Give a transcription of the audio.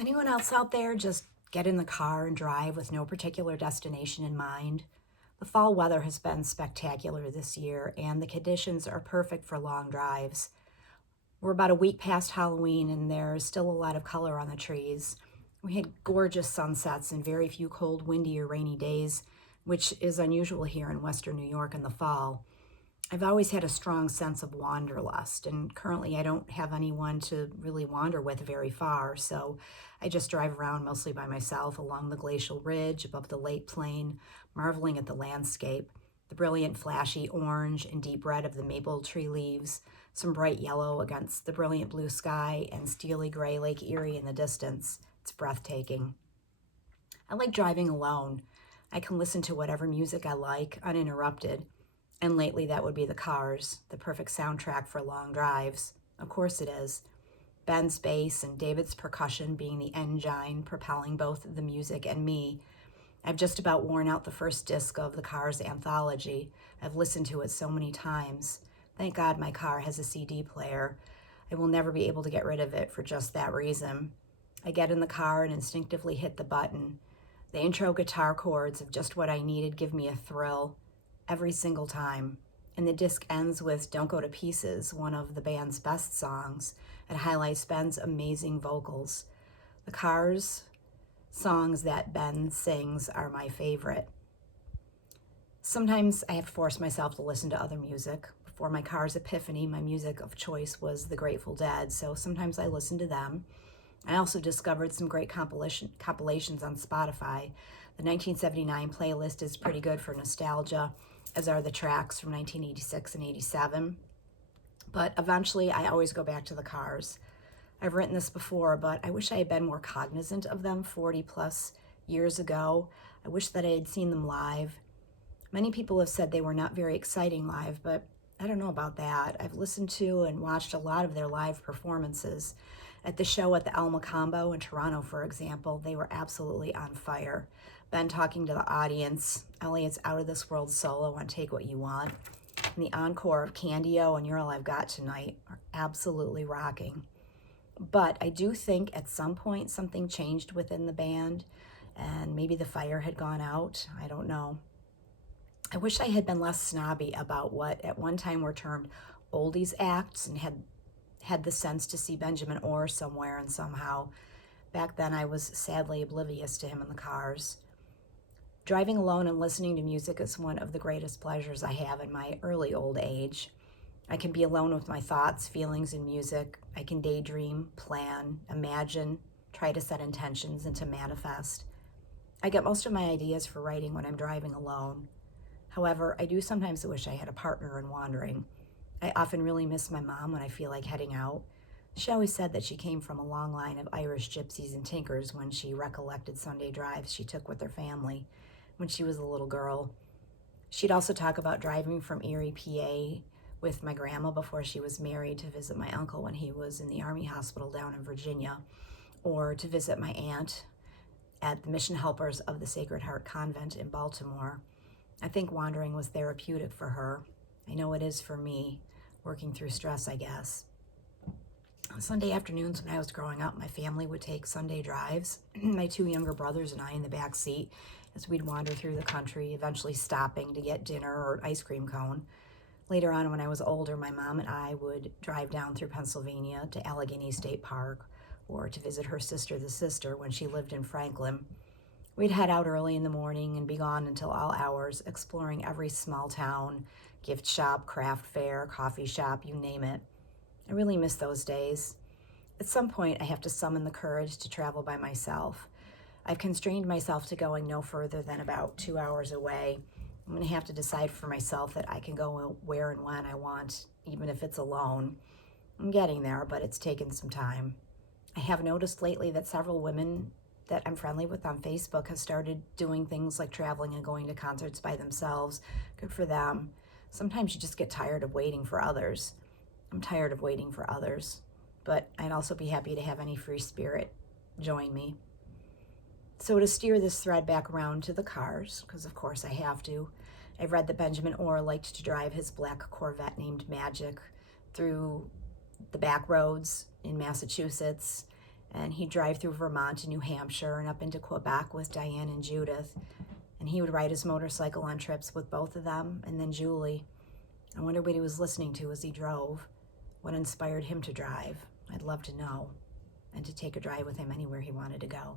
Anyone else out there just get in the car and drive with no particular destination in mind? The fall weather has been spectacular this year, and the conditions are perfect for long drives. We're about a week past Halloween, and there's still a lot of color on the trees. We had gorgeous sunsets and very few cold, windy, or rainy days, which is unusual here in Western New York in the fall. I've always had a strong sense of wanderlust, and currently I don't have anyone to really wander with very far, so I just drive around mostly by myself along the glacial ridge above the lake plain, marveling at the landscape, the brilliant flashy orange and deep red of the maple tree leaves, some bright yellow against the brilliant blue sky, and steely gray Lake Erie in the distance. It's breathtaking. I like driving alone. I can listen to whatever music I like, uninterrupted. And lately, that would be the Cars, the perfect soundtrack for long drives. Of course it is. Ben's bass and David's percussion being the engine propelling both the music and me. I've just about worn out the first disc of the Cars anthology. I've listened to it so many times. Thank God my car has a CD player. I will never be able to get rid of it for just that reason. I get in the car and instinctively hit the button. The intro guitar chords of Just What I Needed give me a thrill every single time. And the disc ends with Don't Go to Pieces, one of the band's best songs. It highlights Ben's amazing vocals. The Cars songs that Ben sings are my favorite. Sometimes I have to force myself to listen to other music. Before my Cars epiphany, my music of choice was the Grateful Dead, so sometimes I listen to them. I also discovered some great compilations on Spotify. The 1979 playlist is pretty good for nostalgia, as are the tracks from 1986 and 87. But eventually, I always go back to the Cars. I've written this before, but I wish I had been more cognizant of them 40 plus years ago. I wish that I had seen them live. Many people have said they were not very exciting live, but I don't know about that. I've listened to and watched a lot of their live performances. At the show at the El Mocambo in Toronto, for example, they were absolutely on fire. Ben talking to the audience, Elliot's Out of This World solo on Take What You Want, and the encore of Candio and You're All I've Got Tonight are absolutely rocking. But I do think at some point something changed within the band, and maybe the fire had gone out. I don't know. I wish I had been less snobby about what at one time were termed oldies acts and had the sense to see Benjamin Orr somewhere and somehow. Back then I was sadly oblivious to him in the Cars. Driving alone and listening to music is one of the greatest pleasures I have in my early old age. I can be alone with my thoughts, feelings, and music. I can daydream, plan, imagine, try to set intentions, and to manifest. I get most of my ideas for writing when I'm driving alone. However, I do sometimes wish I had a partner in wandering. I often really miss my mom when I feel like heading out. She always said that she came from a long line of Irish gypsies and tinkers when she recollected Sunday drives she took with her family when she was a little girl. She'd also talk about driving from Erie, PA with my grandma before she was married to visit my uncle when he was in the Army hospital down in Virginia, or to visit my aunt at the Mission Helpers of the Sacred Heart Convent in Baltimore. I think wandering was therapeutic for her. I know it is for me, working through stress, I guess. On Sunday afternoons when I was growing up, my family would take Sunday drives, my two younger brothers and I in the back seat, as we'd wander through the country, eventually stopping to get dinner or an ice cream cone. Later on, when I was older, my mom and I would drive down through Pennsylvania to Allegheny State Park, or to visit her sister, the sister, when she lived in Franklin. We'd head out early in the morning and be gone until all hours, exploring every small town, gift shop, craft fair, coffee shop, you name it. I really miss those days. At some point, I have to summon the courage to travel by myself. I've constrained myself to going no further than about 2 hours away. I'm going to have to decide for myself that I can go where and when I want, even if it's alone. I'm getting there, but it's taken some time. I have noticed lately that several women that I'm friendly with on Facebook have started doing things like traveling and going to concerts by themselves. Good for them. Sometimes you just get tired of waiting for others. I'm tired of waiting for others, but I'd also be happy to have any free spirit join me. So to steer this thread back around to the Cars, because of course I have to, I've read that Benjamin Orr liked to drive his black Corvette named Magic through the back roads in Massachusetts, And he'd drive through Vermont and New Hampshire and up into Quebec with Diane and Judith. And he would ride his motorcycle on trips with both of them. And then Julie. I wonder what he was listening to as he drove. What inspired him to drive? I'd love to know. And to take a drive with him anywhere he wanted to go.